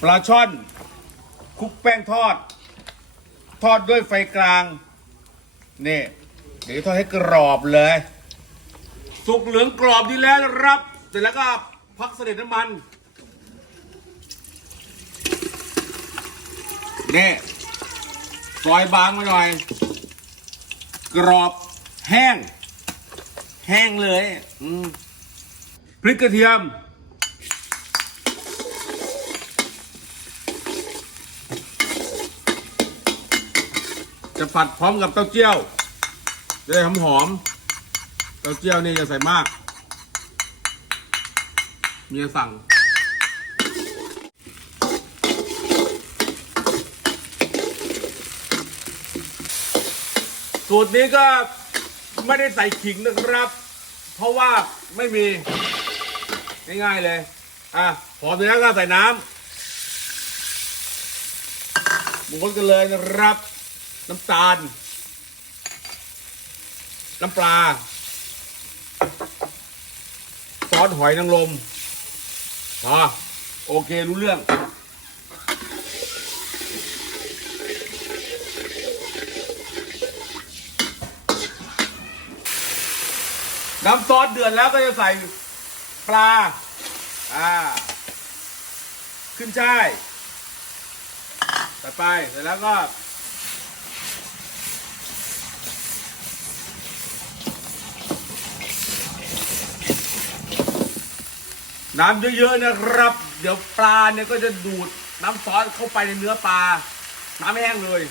ปลาช่อน คุกแป้งทอด ทอดด้วยไฟกลาง นี่เดี๋ยวทอดให้กรอบเลย สุกเหลืองกรอบดีแล้วนะครับเสร็จแล้วก็พักเสด็จน้ำมัน นี่ซอยบางมาหน่อย กรอบแห้ง แห้งเลย อืมพริกกระเทียม จะผัดพร้อมกับเต้าเจี้ยว จะได้หอมหอม เต้าเจี้ยวนี่อย่าใส่มาก เมียสั่ง สูตรนี้ก็ไม่ได้ใส่ขิงนะครับ เพราะว่าไม่มี ง่ายๆเลย อะพร้อมแล้วก็ใส่น้ำหมุนกันเลยนะครับ น้ำตาล น้ำปลา ซอสหอยนางรมพอโอเครู้เรื่อง น้ำซอสเดือดแล้วก็จะใส่ปลา อ่า ขึ้นช่ายใส่ไป เสร็จแล้วก็ น้ำเยอะๆนะครับ เดี๋ยวปลาเนี่ยก็จะดูดน้ำซอสเข้าไปในเนื้อปลา น้ำไม่แห้งเลย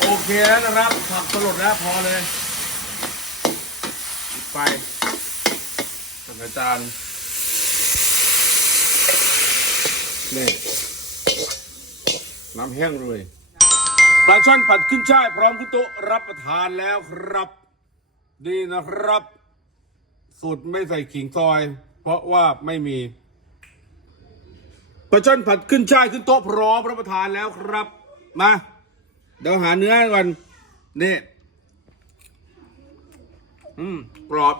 โอเคแล้วนะครับ ผักสลดแล้วพอเลย ไป ดไฟใส่จานนี่น้ำแห้งเลยปลาช่อนผัดขึ้นช่ายพร้อมคุณโต๊ะรับประทานแล้วครับ ดีนะครับ สูตรไม่ใส่ขิงซอย เพราะว่าไม่มีปลาช่อนผัดขึ้นช่ายขึ้นโต๊ะพร้อมรับประทานแล้วครับ มาเดี๋ยวหาเนื้อก่อนนี่อืมกรอบ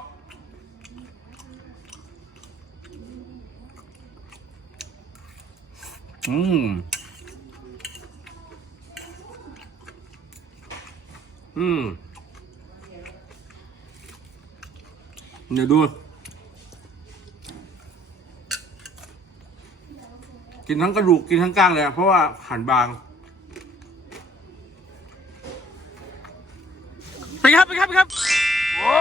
อืม อืม เดี๋ยวดู กินทั้งกระดูก กินทั้งก้างเลย เพราะว่าหั่นบาง ไปครับ ไปครับ ไปครับ โอ้